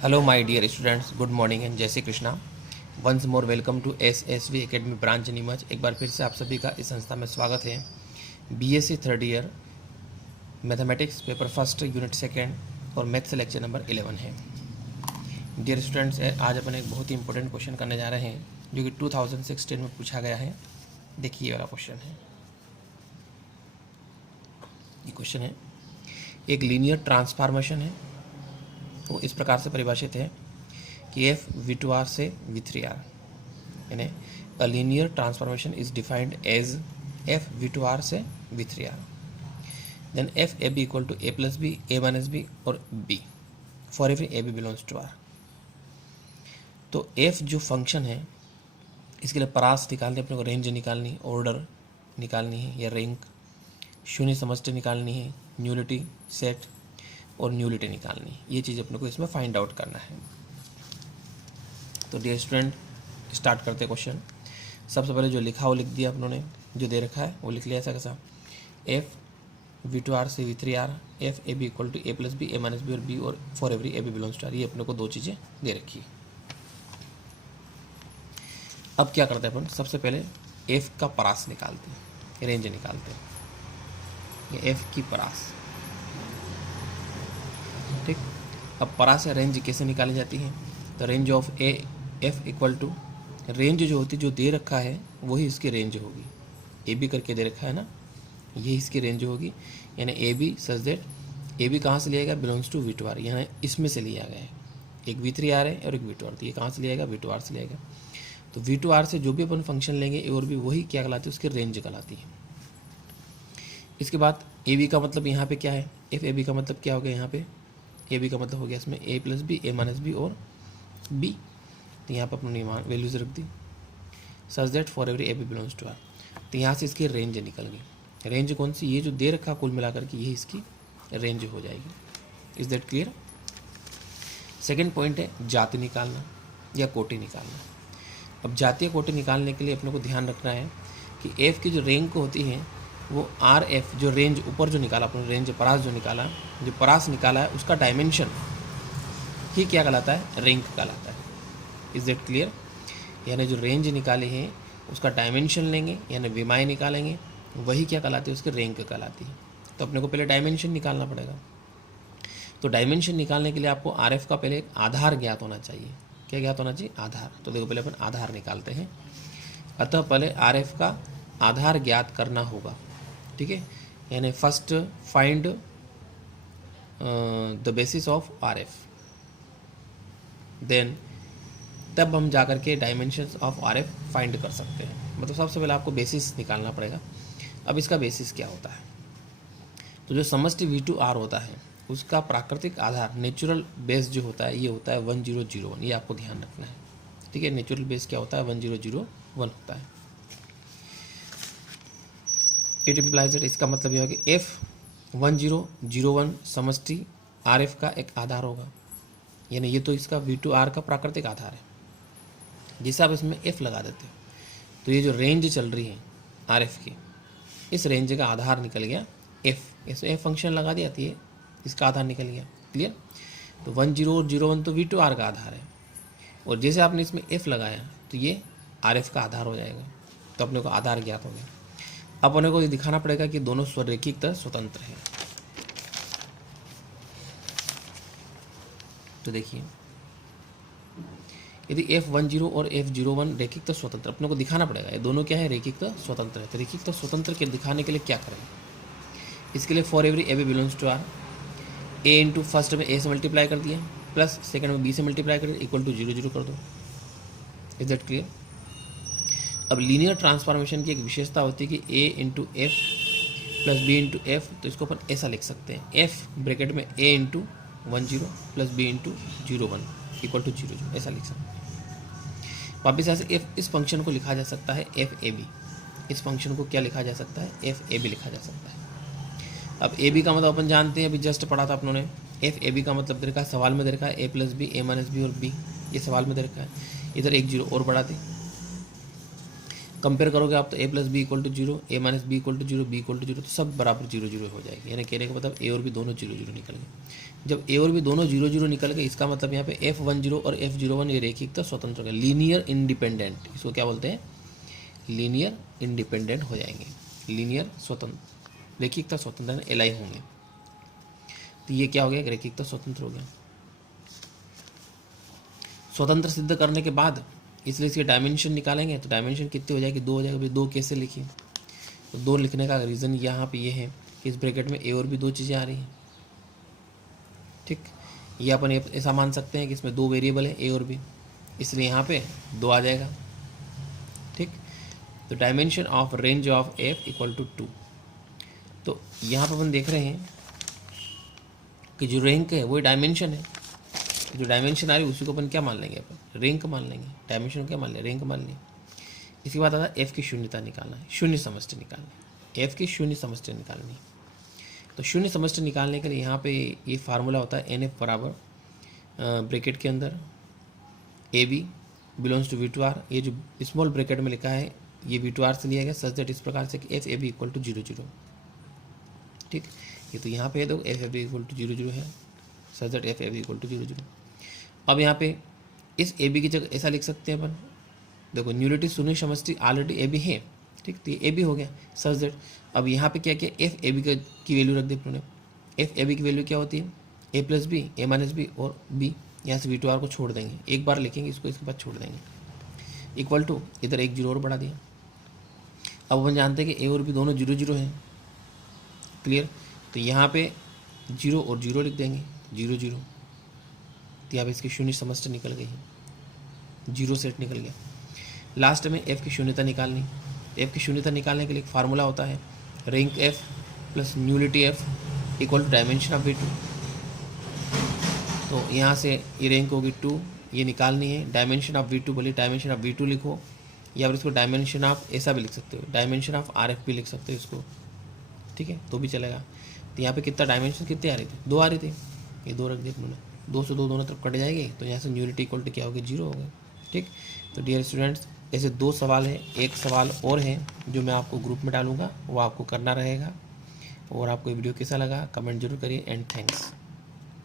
Hello, my dear students. Good morning and जय Shri Krishna. Once more welcome to SSV Academy branch Neemuch. एक बार फिर से आप सभी का इस संस्था में स्वागत है. BSc third year mathematics paper first unit second और मैथ्स लेक्चर नंबर 11 है. डियर स्टूडेंट्स, आज अपन एक बहुत ही इंपॉर्टेंट क्वेश्चन करने जा रहे हैं जो कि 2016 में पूछा गया है. देखिए, ये वाला क्वेश्चन है. ये क्वेश्चन है, एक लीनियर ट्रांसफॉर्मेशन है. वो इस प्रकार से परिभाषित है कि एफ V2R से V3R, यानी a linear transformation is defined as F V2R से V3R. Then F A B equal to A plus B, A minus B और B for every A B belongs to R. तो F जो function है, इसके लिए परास निकालने, अपने को रेंज निकालनी, ऑर्डर निकालनी है या रैंक, शून्य समष्टि निकालनी है, न्यूलिटी सेट और न्यूलिटी निकालनी है. ये चीज़ अपने को इसमें फाइंड आउट करना है. तो डियर स्टूडेंट, स्टार्ट करते हैं क्वेश्चन. सबसे पहले जो लिखा वो लिख दिया अपनों ने, जो दे रखा है वो लिख लिया ऐसा कैसा. एफ V2R से V3R, F A B equal to A plus B, A minus B और बी और for every A B belongs to R. ये अपने को दो चीज़ें दे रखी है. अब क्या करते हैं अपन, सबसे पहले एफ का परास निकालते हैं, रेंज निकालते हैं. ये एफ की परास, ठीक. अब परास या रेंज कैसे निकाली जाती है, तो range of A F equal to, range जो होती है जो दे रखा है वही इसकी रेंज होगी. ए बी करके दे रखा है ना, ये इसकी रेंज होगी. यानी A B such that A B कहाँ से लिया गया, बिलोंग्स टू V2R, यानी इसमें से लिया गया है. एक V3R है और एक V2R, तो ये कहाँ से लिया गया, V2R से लिया गया. तो V2R से जो भी अपन फंक्शन लेंगे और भी वही क्या कहलाती है, उसकी रेंज कहलाती है. इसके बाद ए बी का मतलब यहाँ पे क्या है, एफ ए बी का मतलब क्या हो गया, यहाँ पे ए बी का मतलब हो गया इसमें A plus B, A minus B और बी. तो यहाँ पर अपने वैल्यूज रख दी such that for every A B belongs to R. तो यहाँ से इसकी रेंज निकल गई. रेंज कौन सी, ये जो दे रखा कुल मिलाकर के ये इसकी रेंज हो जाएगी. Is that clear. Second point है जाति निकालना या कोटि निकालना. अब जाति या कोटि निकालने के लिए अपने को ध्यान रखना है कि एफ की जो रैंक होती है वो आर एफ, जो रेंज ऊपर जो निकाला अपने, रेंज परास जो निकाला, जो परास निकाला है उसका डायमेंशन ही क्या कहलाता है, रैंक कहलाता है. Is that clear. यानी जो रेंज निकाली है उसका डायमेंशन लेंगे, यानी विमाएँ निकालेंगे, वही क्या कहलाती है, उसकी रैंक कहलाती है. तो अपने को पहले डायमेंशन निकालना पड़ेगा. तो डायमेंशन निकालने के लिए आपको आर एफ का पहले एक आधार ज्ञात होना चाहिए. क्या ज्ञात होना चाहिए, आधार. तो देखो पहले अपन आधार निकालते हैं. अतः पहले आर एफ का आधार ज्ञात करना होगा, ठीक है. यानी first find the basis of R F, then तब हम जाकर के dimensions of R F find कर सकते हैं. मतलब सबसे पहले आपको बेसिस निकालना पड़ेगा. अब इसका बेसिस क्या होता है, तो जो समष्टि V2R होता है उसका प्राकृतिक आधार, नेचुरल बेस जो होता है, ये होता है 1001. ये आपको ध्यान रखना है, ठीक है. नेचुरल बेस क्या होता है, 1001 होता है. इट इम्प्लाइज दैट, इसका मतलब यह है कि एफ 1001 समष्टि आर एफ का एक आधार होगा. यानी ये तो इसका V2R का प्राकृतिक आधार है. जिसे आप इसमें एफ लगा देते हो तो ये जो रेंज चल रही है आर एफ की, इस रेंज का आधार निकल गया एफ. इसमें एफ फंक्शन लगा दिया तो ये इसका आधार निकल गया. क्लियर. तो 1001 तो V2R का आधार है, और जैसे आपने इसमें एफ लगाया तो ये आर एफ का आधार हो जाएगा. तो अपने को आधार ज्ञात हो गया. अब अपने को ये दिखाना पड़ेगा कि दोनों स्वरेखिक स्वतंत्र हैं. तो देखिए, यदि F10 और F01 रेखिक स्वतंत्र, अपने को दिखाना पड़ेगा ये दोनों क्या है, रेखिक स्वतंत्र है. तो रेखिक स्वतंत्र के दिखाने के लिए क्या करें, इसके लिए for every A B belongs to R, A into first में ए से मल्टीप्लाई कर दिया, प्लस सेकंड में बी से मल्टीप्लाई कर दिया, इक्वल टू 0 कर दो. Is that clear. अब लीनियर ट्रांसफॉर्मेशन की एक विशेषता होती है कि A into F plus B into F. तो इसको अपन ऐसा लिख सकते हैं, एफ ब्रैकेट में A into 10 plus B into 01 equal to 0, ऐसा लिख सकते हैं. वापिस यहाँ से एफ, इस फंक्शन को लिखा जा सकता है एफ ए बी. इस फंक्शन को क्या लिखा जा सकता है, एफ ए बी लिखा जा सकता है. अब ए बी का मतलब अपन जानते हैं, अभी जस्ट पढ़ा था अपनों ने. एफ ए बी का मतलब दे रखा है, सवाल में दे रखा है ए plus B, A minus B और बी. ये सवाल में दे रखा है. इधर 1 0 और बढ़ा दें. कंपेयर करोगे आप तो A plus B equal to zero, A minus B equal to zero, B equal to zero, तो सब बराबर जीरो जीरो हो जाएगी। यानी कहने का मतलब ए और बी दोनों जीरो जीरो निकल गए। जब ए और बी दोनों जीरो जीरो निकल गए, इसका मतलब यहाँ पे F10 और F01 ये रेखिकता स्वतंत्र हो गए, लीनियर इंडिपेंडेंट, इसको क्या बोलते हैं, लीनियर इंडिपेंडेंट हो जाएंगे, लीनियर स्वतंत्र, रेखिकता स्वतंत्र एलाई होंगे। तो ये क्या हो गया, रेखिकता स्वतंत्र हो गया। स्वतंत्र सिद्ध करने के बाद इसलिए इसके डायमेंशन निकालेंगे, तो डायमेंशन कितनी हो जाएगी, 2 हो जाएगा। भाई 2 कैसे लिखिए, तो 2 लिखने का रीज़न यहाँ पे ये है कि इस ब्रैकेट में ए और भी 2 चीज़ें आ रही हैं, ठीक। ये अपन ऐसा मान सकते हैं कि इसमें 2 वेरिएबल है ए और बी, इसलिए यहाँ पे 2 आ जाएगा, ठीक। तो dimension of range of F equal to 2। तो यहाँ पर अपन देख रहे हैं कि जो रैंक है वही डायमेंशन है, जो डायमेंशन आ रही है उसी को अपन क्या मान लेंगे, अपन रैंक मान लेंगे, डायमेंशन को क्या मान लें, रैंक मान लें। इसके बाद आता है एफ की शून्यता निकालना है, शून्य समष्टि निकालनी, एफ की शून्य समष्टि निकालनी। तो शून्य समष्टि निकालने के लिए यहाँ पे ये फार्मूला होता है एन एफ बराबर ब्रैकेट के अंदर A B belongs to V two R, ये जो स्मॉल ब्रैकेट में लिखा है ये वी टू आर से लिया गया, सच दैट इस प्रकार से कि F A B equal to 0 0, ठीक। ये तो यहाँ पे है, तो F A B equal to 0 0 है, such that F A B equal to 0 0। अब यहाँ पे इस ए बी की जगह ऐसा लिख सकते हैं अपन, देखो न्यूलिटी शून्य समष्टि ऑलरेडी ए बी है, ठीक। तो ये ए बी हो गया, सच दैट अब यहाँ पे क्या किया, एफ ए बी की वैल्यू रख दी अपने। एफ ए बी की वैल्यू क्या होती है, ए plus B, A minus B और बी, यहाँ से वी टू आर को छोड़ देंगे, एक बार लिखेंगे इसको, इसके बाद छोड़ देंगे, इक्वल टू इधर एक जीरो और बढ़ा दिया। अब अपन जानते हैं कि ए और बी दोनों 0 0 हैं, क्लियर। तो यहाँ पे 0 और 0 लिख देंगे, 0 0, तो यहाँ पे इसकी शून्य समष्टि निकल गई है, 0 सेट निकल गया। लास्ट में एफ की शून्यता निकालनी, एफ की शून्यता निकालने के लिए एक फार्मूला होता है rank F plus nullity F equal to dimension of V two. तो यहाँ से ये रैंक होगी 2, ये निकालनी है, डायमेंशन ऑफ वी टू बोलिए, डायमेंशन ऑफ वी टू लिखो, या फिर इसको डायमेंशन ऑफ ऐसा भी लिख सकते हो, डायमेंशन ऑफ आर एफ भी लिख सकते हो इसको, ठीक है, तो भी चलेगा। तो यहाँ पे कितना डायमेंशन कितने आ रही थी, 2 आ रही थी, ये 2 रख दिए उन्होंने, 2 से 2 दोनों तरफ कट जाएगी, तो यहाँ से न्यूलिटी इक्वल टू क्या होगी, 0 हो गई, ठीक। तो डियर स्टूडेंट्स ऐसे 2 सवाल है, एक सवाल और है जो मैं आपको ग्रुप में डालूंगा, वो आपको करना रहेगा। और आपको ये वीडियो कैसा लगा कमेंट जरूर करिए, एंड थैंक्स।